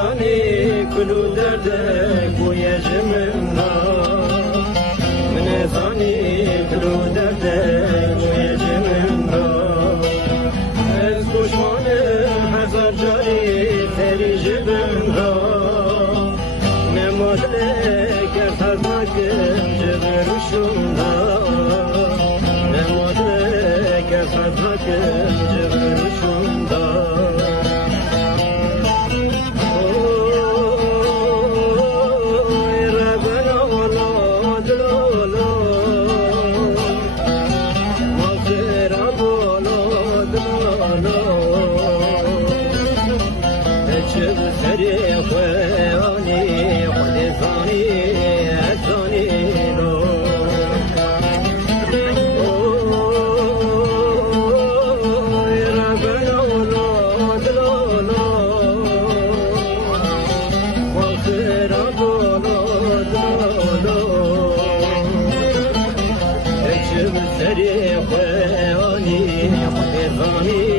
نزانی کلو درده بوی جمنا من نزانی کلو درده بوی جمنا از دشمنم هزار جاری تری جبنا نماز لکر صدقم جبرشونا نماز لکر صدقم جبرشونا سری خوانی خود زانی